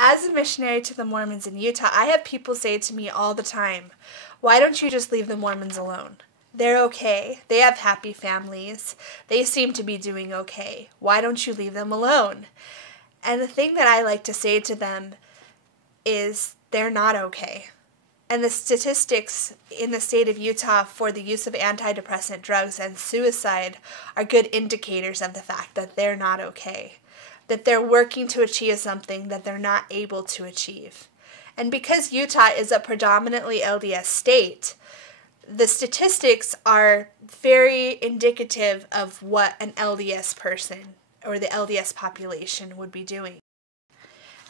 As a missionary to the Mormons in Utah, I have people say to me all the time, why don't you just leave the Mormons alone? They're okay. They have happy families. They seem to be doing okay. Why don't you leave them alone? And the thing that I like to say to them is they're not okay. And the statistics in the state of Utah for the use of antidepressant drugs and suicide are good indicators of the fact that they're not okay, that they're working to achieve something that they're not able to achieve. And because Utah is a predominantly LDS state, the statistics are very indicative of what an LDS person or the LDS population would be doing.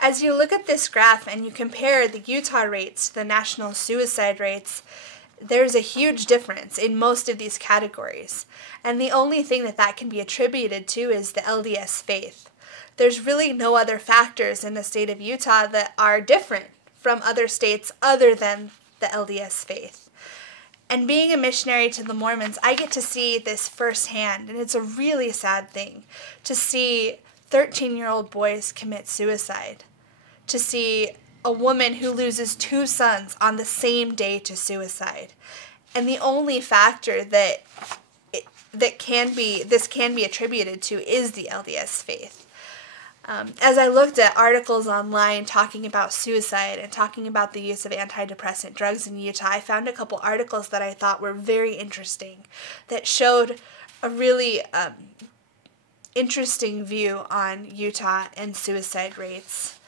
As you look at this graph and you compare the Utah rates to the national suicide rates, there's a huge difference in most of these categories. And the only thing that can be attributed to is the LDS faith. There's really no other factors in the state of Utah that are different from other states other than the LDS faith. And being a missionary to the Mormons, I get to see this firsthand, and it's a really sad thing to see 13-year-old boys commit suicide, to see a woman who loses 2 sons on the same day to suicide. And the only factor that this can be attributed to is the LDS faith. As I looked at articles online talking about suicide and talking about the use of antidepressant drugs in Utah, I found a couple articles that I thought were very interesting that showed a really interesting view on Utah and suicide rates.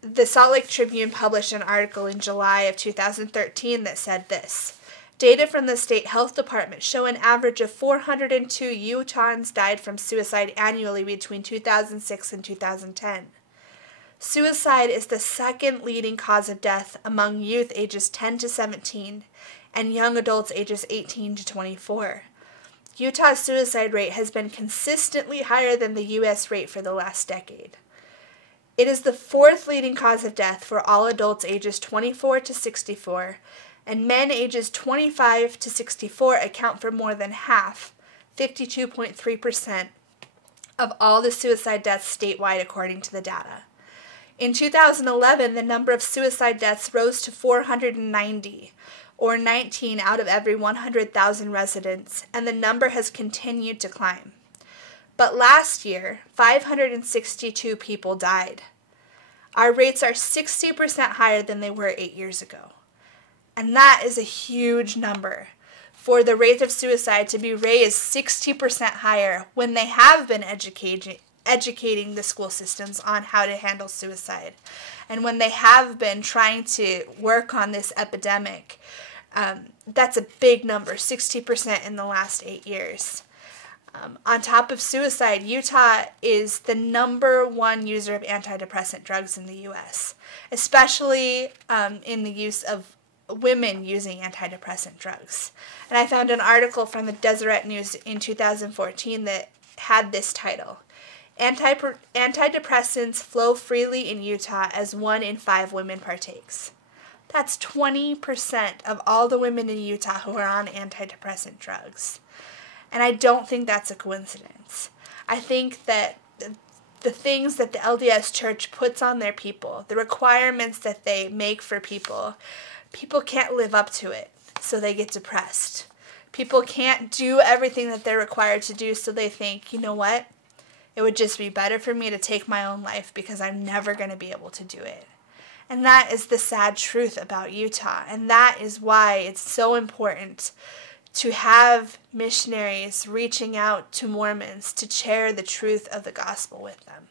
The Salt Lake Tribune published an article in July of 2013 that said this: data from the state health department show an average of 402 Utahns died from suicide annually between 2006 and 2010. Suicide is the second leading cause of death among youth ages 10 to 17 and young adults ages 18 to 24. Utah's suicide rate has been consistently higher than the U.S. rate for the last decade. It is the 4th leading cause of death for all adults ages 24 to 64, and men ages 25 to 64 account for more than half, 52.3%, of all the suicide deaths statewide according to the data. In 2011, the number of suicide deaths rose to 490, or 19 out of every 100,000 residents, and the number has continued to climb. But last year, 562 people died. Our rates are 60% higher than they were 8 years ago. And that is a huge number for the rate of suicide to be raised 60% higher when they have been educating the school systems on how to handle suicide. And when they have been trying to work on this epidemic, that's a big number, 60% in the last 8 years. On top of suicide, Utah is the #1 user of antidepressant drugs in the U.S., especially in the use of women using antidepressant drugs. And I found an article from the Deseret News in 2014 that had this title: Antidepressants flow freely in Utah as 1 in 5 women partakes. That's 20% of all the women in Utah who are on antidepressant drugs. And I don't think that's a coincidence. I think that the things that the LDS Church puts on their people, the requirements that they make for people can't live up to it, so they get depressed. People can't do everything that they're required to do, so they think, you know what? It would just be better for me to take my own life because I'm never going to be able to do it. And that is the sad truth about Utah, and that is why it's so important to have missionaries reaching out to Mormons to share the truth of the gospel with them.